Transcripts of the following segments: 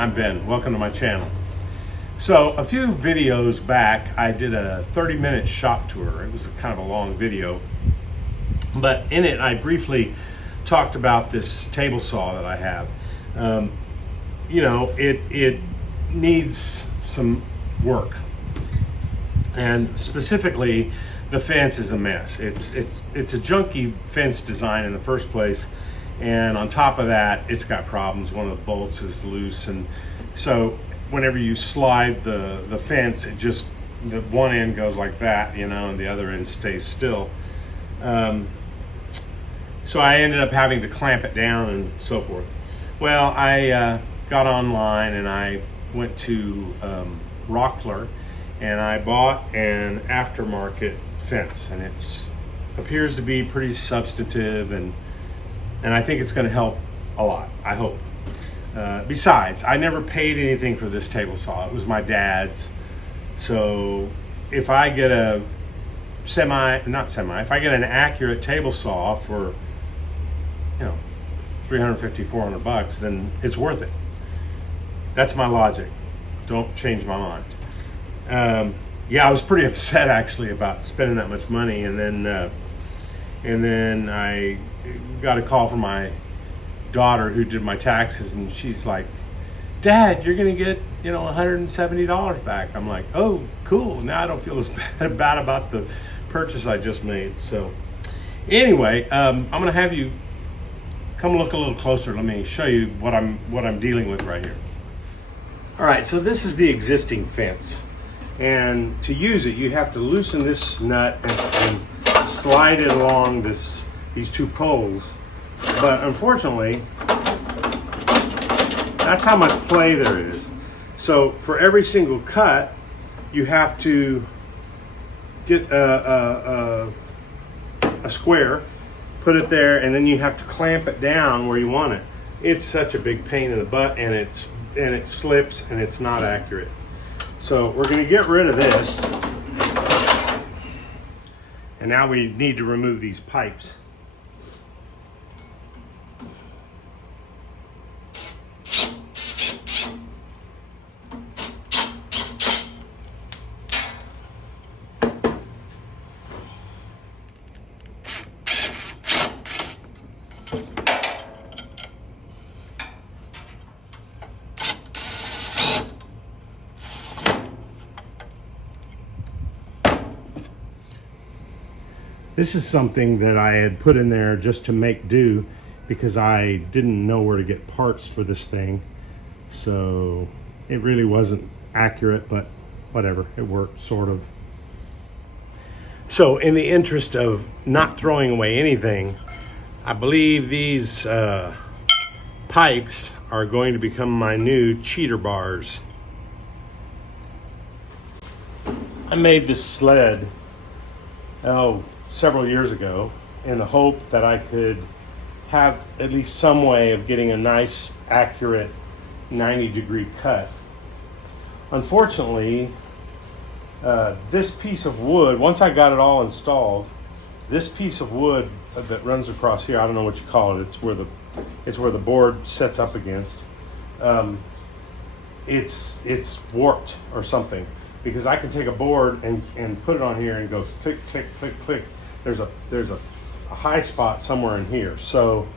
I'm Ben. Welcome to my channel. So a few videos back, I did a 30-minute shop tour. It was kind of a long video, but in it I briefly talked about this table saw that I have. It needs some work, and specifically the fence is a mess. It's a junky fence design in the first place, and on top of that it's got problems. One of the bolts is loose, and so whenever you slide the fence, it just, the one end goes like that, and the other end stays still. So I ended up having to clamp it down and so forth. Well, I got online and I went to Rockler, and I bought an aftermarket fence, and it appears to be pretty substantive, and I think it's going to help a lot, I hope. Besides, I never paid anything for this table saw. It was my dad's. So if I get if I get an accurate table saw for, $350, $400, then it's worth it. That's my logic. Don't change my mind. I was pretty upset actually about spending that much money, and then I got a call from my daughter who did my taxes, and she's like, "Dad, you're gonna get $170 back." I'm like, "Oh, cool. Now I don't feel as bad about the purchase I just made." So anyway, I'm gonna have you come look a little closer. Let me show you what I'm dealing with right here. All right, so this is the existing fence, and to use it you have to loosen this nut and slide it along these two poles. But unfortunately, that's how much play there is. So for every single cut, you have to get a square, put it there, and then you have to clamp it down where you want it. It's such a big pain in the butt, and it slips, and it's not accurate. So we're going to get rid of this, and now we need to remove these pipes. This is something that I had put in there just to make do, because I didn't know where to get parts for this thing. So it really wasn't accurate, but whatever, it worked sort of. So in the interest of not throwing away anything, I believe these pipes are going to become my new cheater bars. I made this sled several years ago in the hope that I could have at least some way of getting a nice, accurate 90-degree cut. Unfortunately, this piece of wood, once I got it all installed, this piece of wood that runs across here, I don't know what you call it, it's where the board sets up against, it's warped or something, because I can take a board and put it on here and go click, click, click, click. There's a high spot somewhere in here, so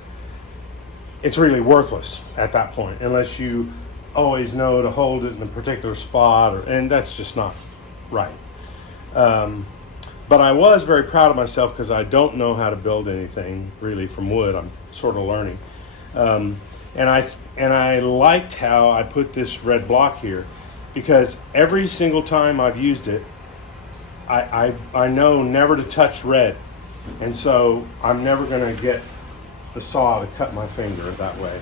it's really worthless at that point unless you always know to hold it in a particular spot, and that's just not right. But I was very proud of myself because I don't know how to build anything really from wood. I'm sort of learning, and I liked how I put this red block here, because every single time I've used it, I know never to touch red, and so I'm never going to get the saw to cut my finger that way.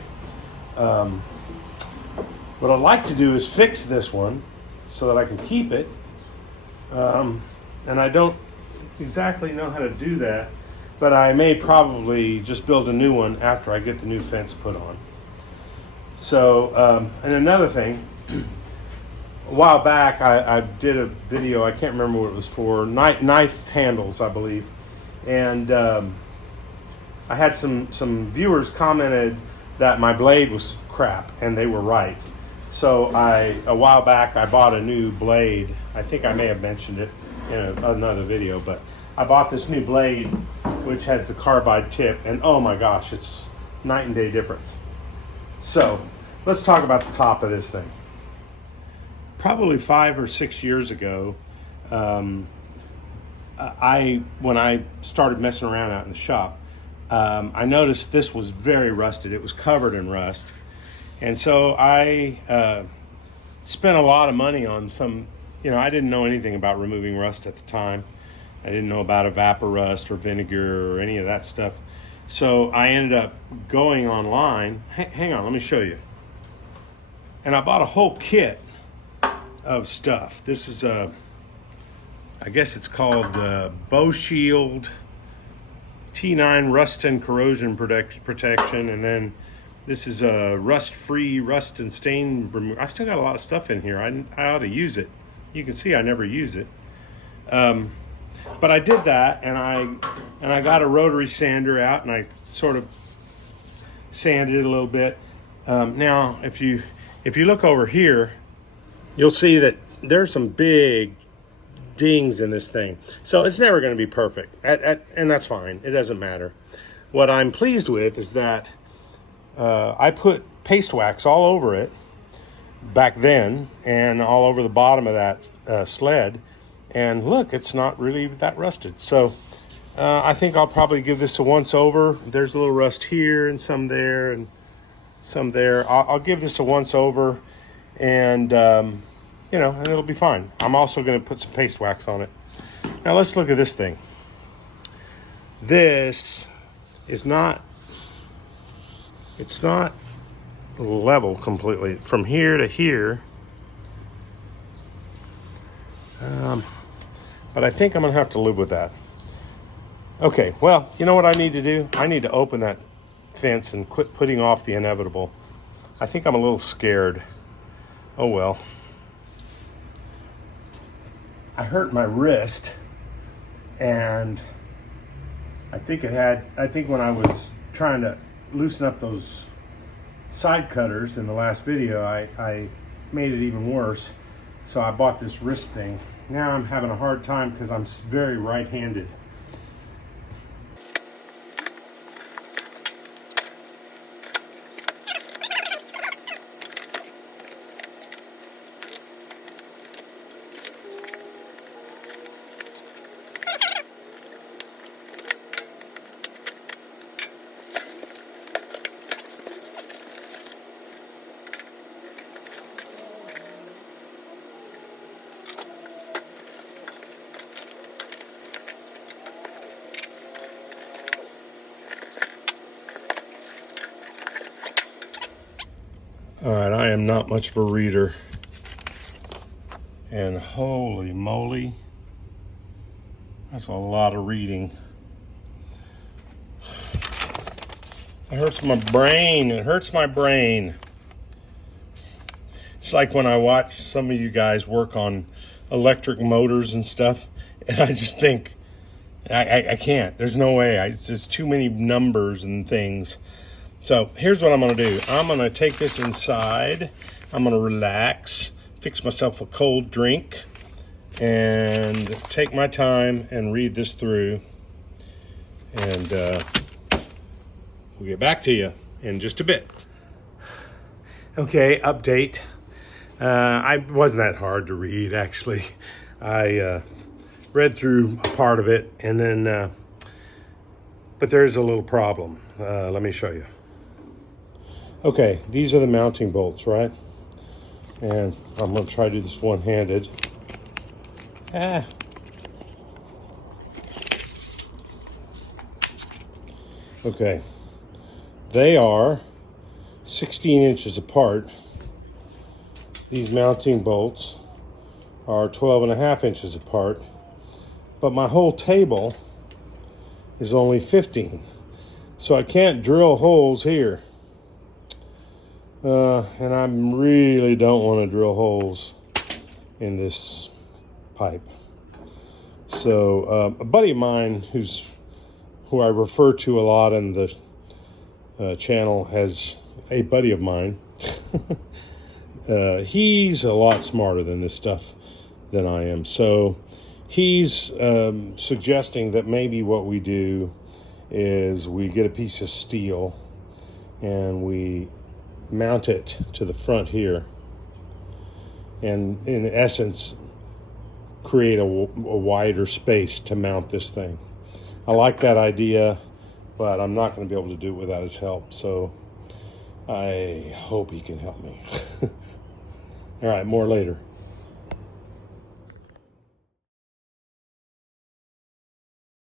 What I'd like to do is fix this one so that I can keep it, and I don't exactly know how to do that, but I may probably just build a new one after I get the new fence put on. So, and another thing, a while back I did a video, I can't remember what it was for, knife handles, I believe, and I had some viewers commented that my blade was crap, and they were right. So a while back, I bought a new blade. I think I may have mentioned it in another video, but I bought this new blade, which has the carbide tip, and oh my gosh, it's night and day difference. So let's talk about the top of this thing. Probably 5 or 6 years ago, when I started messing around out in the shop, I noticed this was very rusted. It was covered in rust. And so I spent a lot of money on some, I didn't know anything about removing rust at the time. I didn't know about evaporust or vinegar or any of that stuff. So I ended up going online. Hang on, let me show you. And I bought a whole kit of stuff. This is I guess it's called Bow Shield T9 Rust and Corrosion Protection, and then this is a rust-free rust and stain remover. I still got a lot of stuff in here. I ought to use it. You can see I never use it. But I did that, and I got a rotary sander out, and I sort of sanded it a little bit. Now, if you look over here, you'll see that there's some big dings in this thing. So it's never going to be perfect, and that's fine. It doesn't matter. What I'm pleased with is that I put paste wax all over it back then, and all over the bottom of that sled. And look, it's not really that rusted. So I think I'll probably give this a once over. There's a little rust here and some there and some there. I'll give this a once over, and and it'll be fine. I'm also going to put some paste wax on it. Now let's look at this thing. This is not, it's not level completely from here to here. But I think I'm going to have to live with that. Okay, well, you know what I need to do? I need to open that fence and quit putting off the inevitable. I think I'm a little scared. Oh well. I hurt my wrist, and I think when I was trying to loosen up those side cutters in the last video, I made it even worse. So I bought this wrist thing. Now I'm having a hard time because I'm very right-handed. All right, I am not much of a reader. And holy moly, that's a lot of reading. It hurts my brain. It hurts my brain. It's like when I watch some of you guys work on electric motors and stuff, and I just think, I can't. There's no way. It's just too many numbers and things. So here's what I'm going to do. I'm going to take this inside. I'm going to relax, fix myself a cold drink, and take my time and read this through. And we'll get back to you in just a bit. Okay, update. I wasn't that hard to read, actually. I read through a part of it, and then, but there's a little problem. Let me show you. Okay, these are the mounting bolts, right? And I'm going to try to do this one-handed. Okay, they are 16 inches apart. These mounting bolts are 12.5 inches apart, but my whole table is only 15. So I can't drill holes here. And I really don't want to drill holes in this pipe. So a buddy of mine who I refer to a lot in the channel, has a buddy of mine he's a lot smarter than this stuff than I am. So he's suggesting that maybe what we do is we get a piece of steel and we mount it to the front here, and in essence create a wider space to mount this thing. I like that idea, but I'm not going to be able to do it without his help, so I hope he can help me. All right, more later.